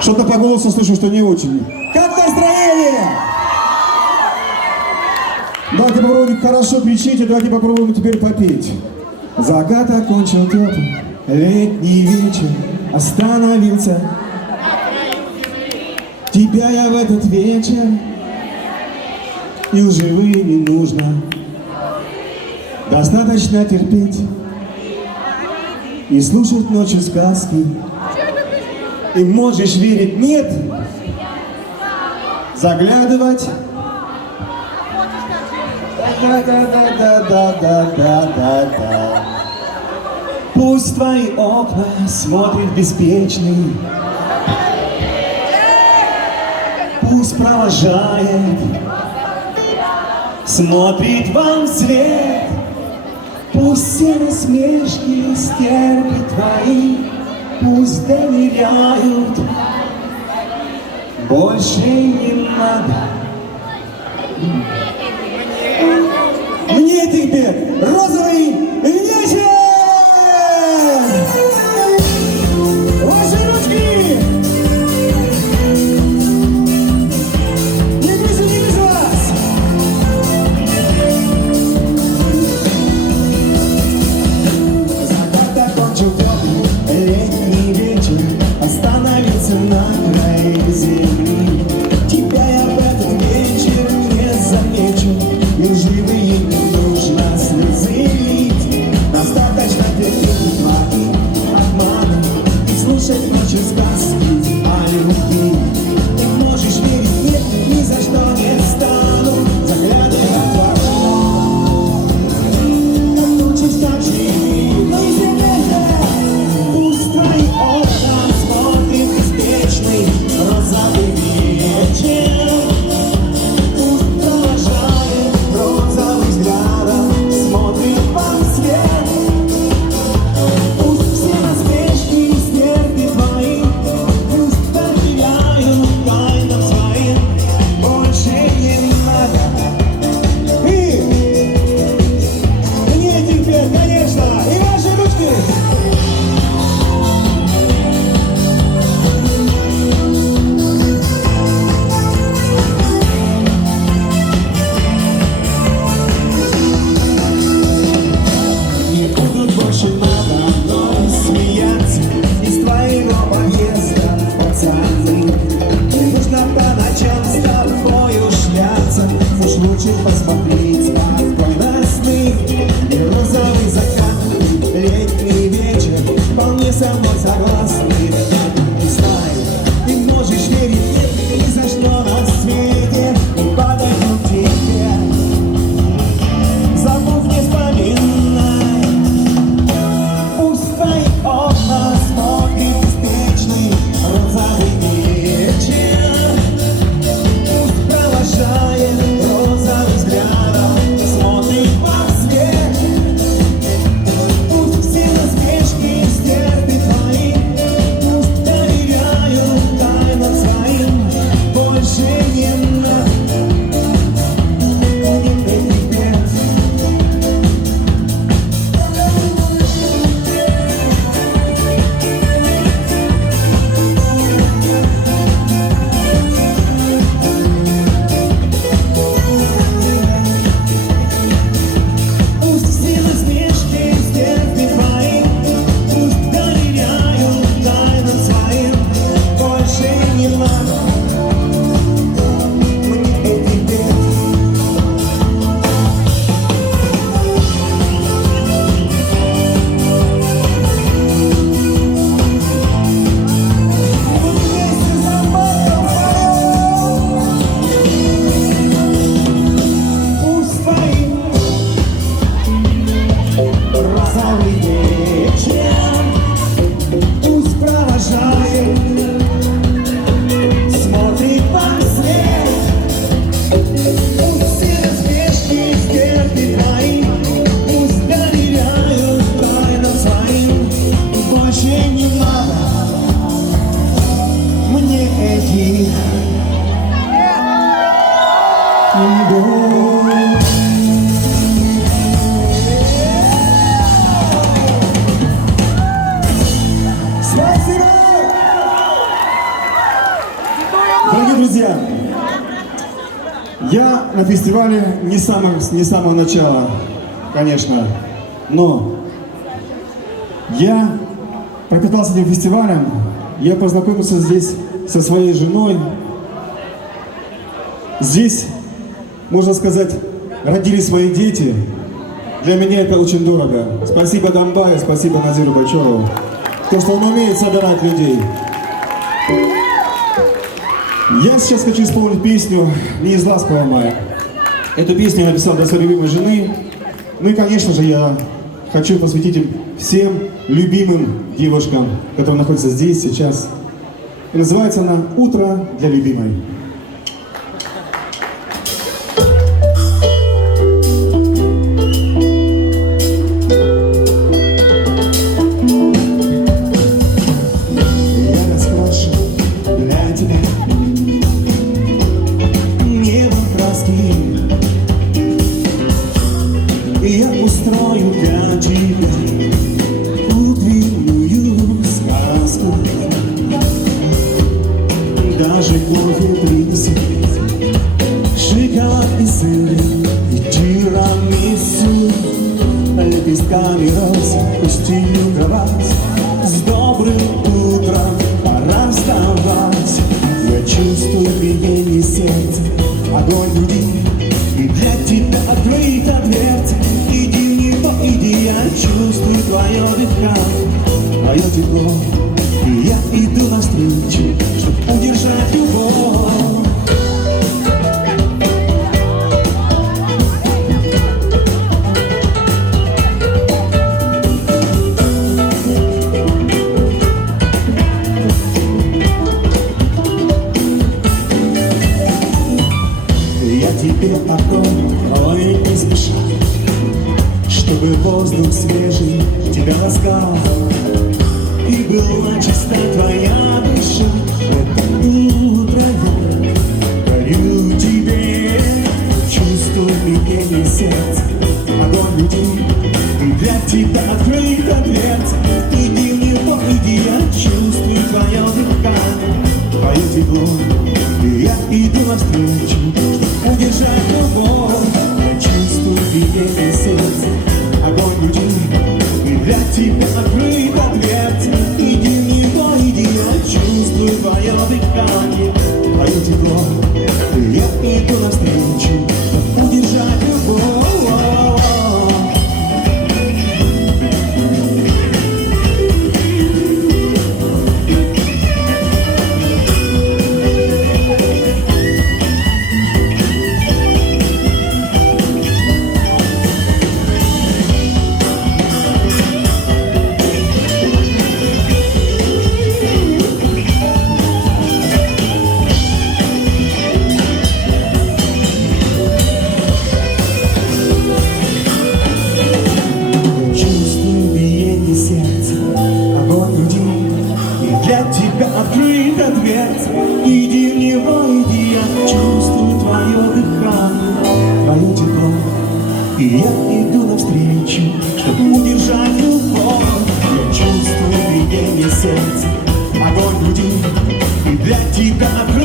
Что-то по голосу слышу, что не очень. Как настроение? Давайте попробуем хорошо кричите, давайте попробуем теперь попеть. Закат окончил теплый летний вечер, остановился. Тебя я в этот вечер и лживые не нужно. Достаточно терпеть и слушать ночью сказки. И можешь верить, нет, заглядывать. Да-да-да-да-да-да-да-да. Пусть твои окна смотрят беспечный, пусть провожает, смотрит вам вслед. Пусть все насмешки стерпят твои, пусть доверяют, больше не надо. Мне этих бед розовый вечер! Ваши ручки! Не без вас! Закат окончил теплый летний вечер, остановился на крае земли. Тебя я в этот вечер не замечу, и лживые не нужно слезы лить. Достаточно терпеть твои обманы и слушать ночью сказки о любви. Ты можешь верить, нет, ни за что не стану, заглядывая в твои, как хочешь, так живи. Но если это, пусть твои окна смотрит беспечный розовый вечер. Пусть провожает розовым взглядом, смотрит вам вслед. Пусть все насмешки и смерти твои, пусть доверяют тайнам своим, больше не надо. И мне теперь, конечно, и ваши ручки. Не будут больше надо мной смеяться из твоего подъезда, пацаны. Не нужно по ночам с тобою шляться, уж лучше посмотреть спокойно сны. И розовый закат, летний вечер, вполне со мной согласны. И знай, ты можешь верить, нет, ни за что на свете не подойдут тебе. Забудь, не вспоминай. Пусть твои окна смотрит беспечный розовый вечер. Пусть провожает розовый взгляд. друзья, я на фестивале не с самого начала, конечно, но я пропитался этим фестивалем, я познакомился здесь со своей женой. Здесь, можно сказать, родились мои дети. Для меня это очень дорого. Спасибо Донбаю, спасибо Назиру Байчорову. То, что он умеет собирать людей. Я сейчас хочу исполнить песню «Не из ласкового мая». Эту песню я написал для своей любимой жены. Ну и, конечно же, я хочу посвятить им всем любимым девушкам, которые находятся здесь, сейчас. И называется она «Утро для любимой». Я устрою для тебя утреннюю сказку. Даже кофе принесу, шоколад и сыр, и тирамису. Лепестками роз постелю кровать. С добрым утром пора вставать. Я чувствую биение сердца, огонь в груди, и для тебя открыта дверца. Иди в него, иди, я чувствую твое дыхание, твое тепло. И я иду навстречу, чтобы удержать любовь. Я тебе открою не спеша, чтобы воздух свежий тебя ласкал, и была чиста твоя душа. В это утро я дарю тебе, чувствую биение сердца, огонь в груди, и для тебя открыта дверца. Иди в него, иди, я чувствую твое дыхание, твое тепло. И я иду навстречу, чтобы удержать любовь. Я чувствую биение сердца, огонь в груди, и для тебя открыта дверца. Иди в него, иди, я чувствую твое дыхание, твое тепло. И я иду навстречу, чтобы удержать любовь. Для тебя открыта дверца. Иди в него, иди, я чувствую твое дыхание, твое тепло. И я иду навстречу, чтобы удержать любовь. Я чувствую биение сердца, огонь в груди, и для тебя открыта